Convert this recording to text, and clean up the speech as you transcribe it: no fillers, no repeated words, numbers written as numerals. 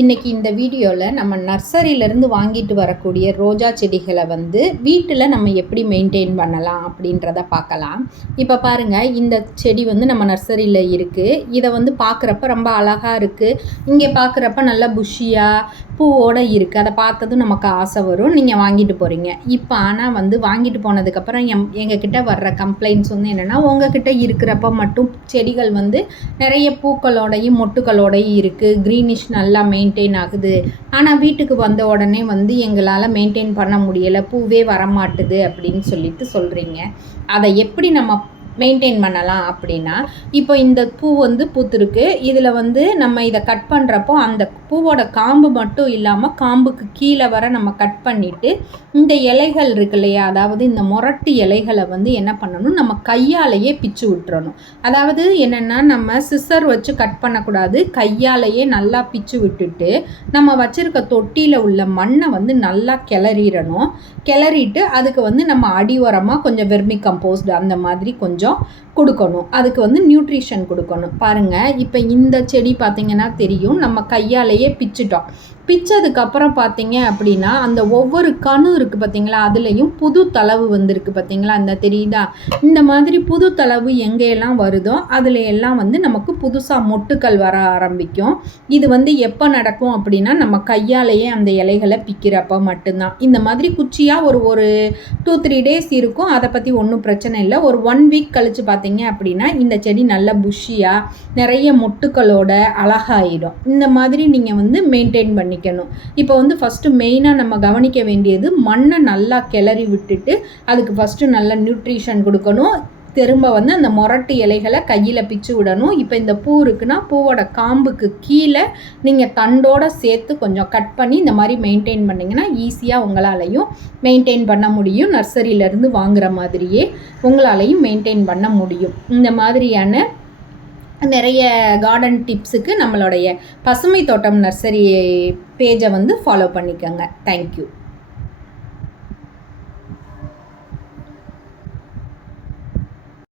இன்றைக்கி இந்த வீடியோவில் நம்ம நர்சரியிலேருந்து வாங்கிட்டு வரக்கூடிய ரோஜா செடிகளை வீட்டில் நம்ம எப்படி மெயின்டைன் பண்ணலாம் அப்படின்றத பார்க்கலாம். இப்போ பாருங்கள், இந்த செடி நம்ம நர்சரியில் இருக்குது. இதை பார்க்குறப்ப ரொம்ப அழகாக இருக்குது. இங்கே பார்க்குறப்ப நல்லா புஷ்ஷியாக பூவோடு இருக்குது. அதை பார்த்ததும் நமக்கு ஆசை வரும், நீங்கள் வாங்கிட்டு போகிறீங்க. இப்போ ஆனால் வாங்கிட்டு போனதுக்கப்புறம் எங்ககிட்ட வர்ற கம்ப்ளைண்ட்ஸ் என்னென்னா, உங்ககிட்ட இருக்கிறப்ப மட்டும் செடிகள் நிறைய பூக்களோடையும் மொட்டுக்களோடையும் இருக்குது, க்ரீனிஷ் நல்லா மெயின்டைன் ஆகுது. ஆனால் வீட்டுக்கு வந்த உடனே எங்களால் மெயின்டைன் பண்ண முடியலை, பூவே வரமாட்டுது அப்படின்னு சொல்கிறீங்க. அதை எப்படி நம்ம மெயின்டைன் பண்ணலாம் அப்படின்னா, இப்போ இந்த பூ பூத்துருக்கு. இதில் நம்ம இதை கட் பண்ணுறப்போ அந்த பூவோட காம்பு மட்டும் இல்லாமல் காம்புக்கு கீழே வர நம்ம கட் பண்ணிவிட்டு இந்த இலைகள் இருக்கு இல்லையா, அதாவது இந்த முரட்டு இலைகளை என்ன பண்ணணும், நம்ம கையாலேயே பிச்சு விட்டுறணும். அதாவது என்னென்னா, நம்ம சிசர் வச்சு கட் பண்ணக்கூடாது, கையாலேயே நல்லா பிச்சு விட்டுட்டு நம்ம வச்சுருக்க தொட்டியில் உள்ள மண்ணை நல்லா கிளறிடணும். கிளறிட்டு அதுக்கு நம்ம அடி உரமாக கொஞ்சம் வெர்மி கம்போஸ்ட் அந்த மாதிரி கொஞ்சம் கொடுக்கணும். அதுக்கு நியூட்ரிஷன் கொடுக்கணும். பாருங்கள், இப்போ இந்த செடி பார்த்திங்கன்னா தெரியும், நம்ம கையாலேயே பிச்சுட்டோம். பிச்சதுக்கப்புறம் பார்த்தீங்க அப்படின்னா, அந்த ஒவ்வொரு கணு இருக்குது பார்த்திங்களா, அதுலேயும் புது தளவு வந்திருக்கு பார்த்திங்களா, அந்த தெரியுதா? இந்த மாதிரி புது தளவு எங்கெல்லாம் வருதோ அதில் எல்லாம் நமக்கு புதுசாக மொட்டுக்கள் வர ஆரம்பிக்கும். இது எப்போ நடக்கும் அப்படின்னா, நம்ம கையாலேயே அந்த இலைகளை பிக்கிறப்ப மட்டும்தான். இந்த மாதிரி குச்சியாக ஒரு 2-3 டேஸ் இருக்கும், அதை பற்றி ஒன்றும் பிரச்சனை இல்லை. ஒரு 1 வீக் கழித்து பார்த்தீங்க அப்படின்னா இந்த செடி நல்ல புஷ்ஷியாக நிறைய மொட்டுக்களோட அழகாயிடும். இந்த மாதிரி நீங்கள் மெயின்டைன் பண்ணிக்கணும். இப்போ ஃபஸ்ட்டு மெயினாக நம்ம கவனிக்க வேண்டியது, மண்ணை நல்லா கிளறி விட்டுட்டு அதுக்கு ஃபஸ்ட்டு நல்ல நியூட்ரிஷன் கொடுக்கணும். திரும்ப அந்த முரட்டு இலைகளை கையில் பிச்சு விடணும். இப்போ இந்த பூ இருக்குன்னா பூவோட காம்புக்கு கீழே நீங்கள் தண்டோடு சேர்த்து கொஞ்சம் கட் பண்ணி இந்த மாதிரி மெயின்டைன் பண்ணிங்கன்னா ஈஸியாக உங்களாலையும் மெயின்டைன் பண்ண முடியும். நர்சரியிலேருந்து வாங்குகிற மாதிரியே உங்களாலையும் மெயின்டைன் பண்ண முடியும். இந்த மாதிரியான நிறைய கார்டன் டிப்ஸுக்கு நம்மளுடைய பசுமை தோட்டம் நர்சரி பேஜை ஃபாலோ பண்ணிக்கோங்க. தேங்க்யூ.